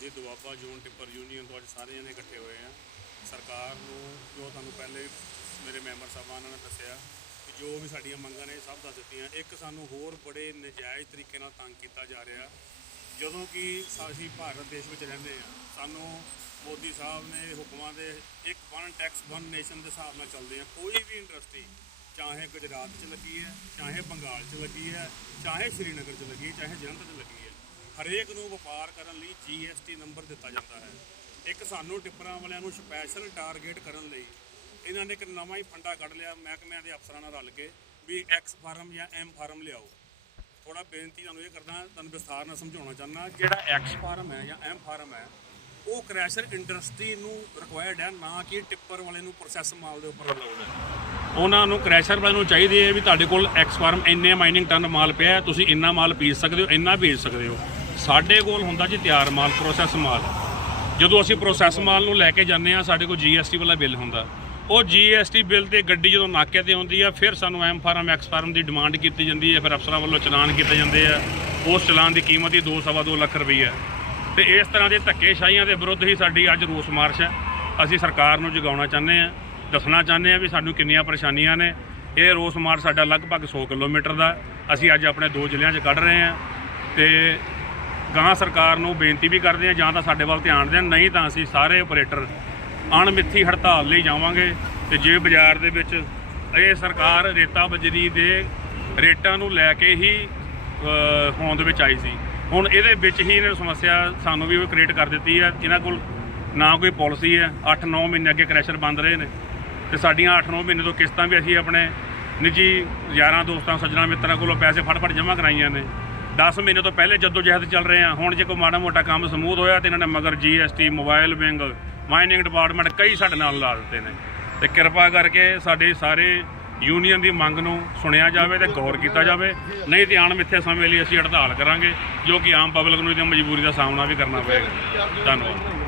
ਅਸੀਂ Doaba zone tipper union ਤੋਂ ਅੱਜ ਸਾਰੇ ਜਣੇ ਇਕੱਠੇ ਹੋਏ ਆ। ਸਰਕਾਰ ਨੂੰ ਜੋ ਤੁਹਾਨੂੰ ਪਹਿਲੇ ਮੇਰੇ ਮੈਂਬਰ ਸਾਹਿਬਾਨਾਂ ਨੇ ਦੱਸਿਆ ਕਿ ਜੋ ਵੀ ਸਾਡੀਆਂ ਮੰਗਾਂ ਨੇ ਸਭ ਦੱਸ ਦਿੱਤੀਆਂ। ਇੱਕ ਸਾਨੂੰ ਹੋਰ ਬੜੇ ਨਜਾਇਜ਼ ਤਰੀਕੇ ਨਾਲ ਤੰਗ ਕੀਤਾ ਜਾ ਰਿਹਾ, ਜਦੋਂ ਕਿ ਅਸੀਂ ਭਾਰਤ ਦੇਸ਼ ਵਿੱਚ ਰਹਿੰਦੇ ਆ ਸਾਨੂੰ ਮੋਦੀ ਸਾਹਿਬ ਨੇ ਹੁਕਮਾਂ ਦੇ ਇੱਕ ਵਨ ਟੈਕਸ ਵਨ ਨੇਸ਼ਨ ਦੇ ਹਿਸਾਬ ਨਾਲ ਚੱਲਦੇ ਆ। ਕੋਈ ਵੀ ਇੰਡਸਟਰੀ ਚਾਹੇ ਗੁਜਰਾਤ 'ਚ ਲੱਗੀ ਹੈ, ਚਾਹੇ ਬੰਗਾਲ 'ਚ ਲੱਗੀ ਹੈ, ਚਾਹੇ ਸ਼੍ਰੀਨਗਰ 'ਚ ਲੱਗੀ ਹੈ, ਚਾਹੇ ਜਲੰਧਰ 'ਚ ਲੱਗੀ ਹੈ ਹਰੇਕ ਨੂੰ ਵਪਾਰ ਕਰਨ ਲਈ GST ਨੰਬਰ ਦਿੱਤਾ ਜਾਂਦਾ ਹੈ। ਇੱਕ ਸਾਨੂੰ ਟਿੱਪਰਾਂ ਵਾਲਿਆਂ ਨੂੰ ਸਪੈਸ਼ਲ ਟਾਰਗੇਟ ਕਰਨ ਲਈ ਇਹਨਾਂ ਨੇ ਇੱਕ ਨਵਾਂ ਹੀ ਫੰਡਾ ਕੱਢ ਲਿਆ, ਮਹਿਕਮਿਆਂ ਦੇ ਅਫਸਰਾਂ ਨਾਲ ਰਲ ਕੇ ਵੀ ਐਕਸ ਫਾਰਮ ਜਾਂ ਐਮ ਫਾਰਮ ਲਿਆਓ। ਥੋੜਾ ਬੇਨਤੀ ਤੁਹਾਨੂੰ ਇਹ ਕਰਦਾ, ਤੁਹਾਨੂੰ ਵਿਸਥਾਰ ਨਾਲ ਸਮਝਾਉਣਾ ਚਾਹੁੰਦਾ, ਜਿਹੜਾ ਐਕਸ ਫਾਰਮ ਹੈ ਜਾਂ ਐਮ ਫਾਰਮ ਹੈ, ਉਹ ਕ੍ਰੈਸ਼ਰ ਇੰਡਸਟਰੀ ਨੂੰ ਰਿਕੁਆਇਰਡ ਹੈ, ਨਾ ਕਿ ਟਿੱਪਰ ਵਾਲੇ ਨੂੰ ਪ੍ਰੋਸੈਸ ਮਾਲ ਦੇ ਉੱਪਰ ਅਲਾਉਡ ਹੈ। ਉਹਨਾਂ ਨੂੰ ਕ੍ਰੈਸ਼ਰ ਵਾਲੇ ਨੂੰ ਚਾਹੀਦੀ ਹੈ ਵੀ ਤੁਹਾਡੇ ਕੋਲ ਐਕਸ ਫਾਰਮ ਇੰਨੇ ਮਾਈਨਿੰਗ ਟਨ ਮਾਲ ਪਿਆ ਤੁਸੀਂ ਇੰਨਾ ਮਾਲ ਪੀਸ ਸਕਦੇ ਹੋ, ਇੰਨਾ ਭੇਜ ਸਕਦੇ ਹੋ। ਸਾਡੇ ਕੋਲ ਹੁੰਦਾ ਜੀ ਤਿਆਰ ਮਾਲ ਪ੍ਰੋਸੈਸ ਮਾਲ। ਜਦੋਂ ਅਸੀਂ ਪ੍ਰੋਸੈਸ ਮਾਲ ਨੂੰ ਲੈ ਕੇ ਜਾਂਦੇ ਆ ਸਾਡੇ ਕੋਲ GST ਵਾਲਾ ਬਿੱਲ ਹੁੰਦਾ। ਉਹ GST ਬਿੱਲ ਤੇ ਗੱਡੀ ਜਦੋਂ ਨਾਕੇ ਤੇ ਆਉਂਦੀ ਆ, ਫਿਰ ਸਾਨੂੰ ਐਮ ਫਾਰਮ ਐਕਸ ਫਾਰਮ ਦੀ ਡਿਮਾਂਡ ਕੀਤੀ ਜਾਂਦੀ ਹੈ ਫਿਰ ਅਫਸਰਾਂ ਵੱਲੋਂ ਚਲਾਨ ਕੀਤੇ ਜਾਂਦੇ ਆ। ਉਸ ਚਲਾਨ ਦੀ ਕੀਮਤ ਹੀ 2.5 ਲੱਖ ਰੁਪਈਆ ਹੈ। ਤੇ ਇਸ ਤਰ੍ਹਾਂ ਦੇ ਧੱਕੇਸ਼ਾਹੀਆਂ ਦੇ ਵਿਰੁੱਧ ਹੀ ਸਾਡੀ ਅੱਜ ਰੋਸ ਮਾਰਚ ਹੈ। ਅਸੀਂ ਸਰਕਾਰ ਨੂੰ ਜਗਾਉਣਾ ਚਾਹੁੰਦੇ ਆ ਦੱਸਣਾ ਚਾਹੁੰਦੇ ਆ ਵੀ ਸਾਨੂੰ ਕਿੰਨੀਆਂ ਪਰੇਸ਼ਾਨੀਆਂ ਨੇ। ਇਹ ਰੋਸ ਮਾਰਚ ਸਾਡਾ ਲਗਭਗ 100 ਕਿਲੋਮੀਟਰ ਦਾ ਅਸੀਂ ਅੱਜ ਆਪਣੇ ਦੋ ਜ਼ਿਲ੍ਹਿਆਂ 'ਚ ਕੱਢ ਰਹੇ ਆ ਤੇ ਗਾਂ ਸਰਕਾਰ ਨੂੰ ਬੇਨਤੀ ਵੀ ਕਰਦੇ ਆ ਜਾਂ ਤਾਂ ਸਾਡੇ ਵੱਲ ਧਿਆਨ ਦੇਣ ਨਹੀਂ ਤਾਂ ਅਸੀਂ ਸਾਰੇ ਆਪਰੇਟਰ ਅਣਮਿੱਥੀ ਹੜਤਾਲ ਲਈ ਜਾਵਾਂਗੇ। ਤੇ ਜੇ ਬਾਜ਼ਾਰ ਦੇ ਵਿੱਚ ਇਹ ਸਰਕਾਰ ਰੇਤਾ ਬਜਰੀ ਦੇ ਰੇਟਾਂ ਨੂੰ ਲੈ ਕੇ ਹੀ ਅ, ਹੋਂਦ ਵਿੱਚ ਆਈ ਸੀ। ਹੁਣ ਇਹਦੇ ਵਿੱਚ ਹੀ ਇਹਨਾਂ ਸਮੱਸਿਆ ਸਾਨੂੰ ਵੀ ਕ੍ਰੀਏਟ ਕਰ ਦਿੱਤੀ ਹੈ ਇਹਨਾਂ ਕੋਲ ਨਾ ਕੋਈ ਪਾਲਿਸੀ ਹੈ। 8-9 ਮਹੀਨੇ ਅੱਗੇ ਕ੍ਰੈਸ਼ਰ ਬੰਦ ਰਹੇ ਨੇ। ਤੇ ਸਾਡੀਆਂ 8-9 ਮਹੀਨੇ ਤੋਂ ਕਿਸ਼ਤਾਂ ਵੀ ਅਸੀਂ ਆਪਣੇ ਨਿੱਜੀ ਯਾਰਾਂ ਦੋਸਤਾਂ ਸੱਜਣਾ ਮਿੱਤਰਾਂ ਕੋਲੋਂ ਪੈਸੇ ਫੜ ਫੜ ਜਮ੍ਹਾਂ ਕਰਾਈਆਂ ਨੇ। 10 ਮਹੀਨੇ ਤੋਂ ਪਹਿਲੇ ਜਦੋਂ ਜਹਿਦ ਚੱਲ ਰਹੇ ਆ। ਹੁਣ ਜੇ ਕੋਈ ਮਾੜਾ ਮੋਟਾ ਕੰਮ ਸਮੂਥ ਹੋਇਆ ਤੇ ਇਹਨਾਂ ਨੇ ਮਗਰ GST mobile wing mining department ਕਈ ਸਾਡੇ ਨਾਲ ਲਾ ਦਿੱਤੇ ਨੇ। ਤੇ ਕਿਰਪਾ ਕਰਕੇ ਸਾਡੇ ਸਾਰੇ ਯੂਨੀਅਨ ਦੀ ਮੰਗ ਨੂੰ ਸੁਣਿਆ ਜਾਵੇ ਤੇ ਗੌਰ ਕੀਤਾ ਜਾਵੇ। ਨਹੀਂ ਤੇ ਆਣ ਮਿੱਥੇ ਸਮੇਂ ਲਈ ਅਸੀਂ ਹੜਤਾਲ ਕਰਾਂਗੇ, ਜੋ ਕਿ ਆਮ ਪਬਲਿਕ ਨੂੰ ਇਹਦੀ ਮਜਬੂਰੀ ਦਾ ਸਾਹਮਣਾ ਵੀ ਕਰਨਾ ਪਏਗਾ। ਧੰਨਵਾਦ।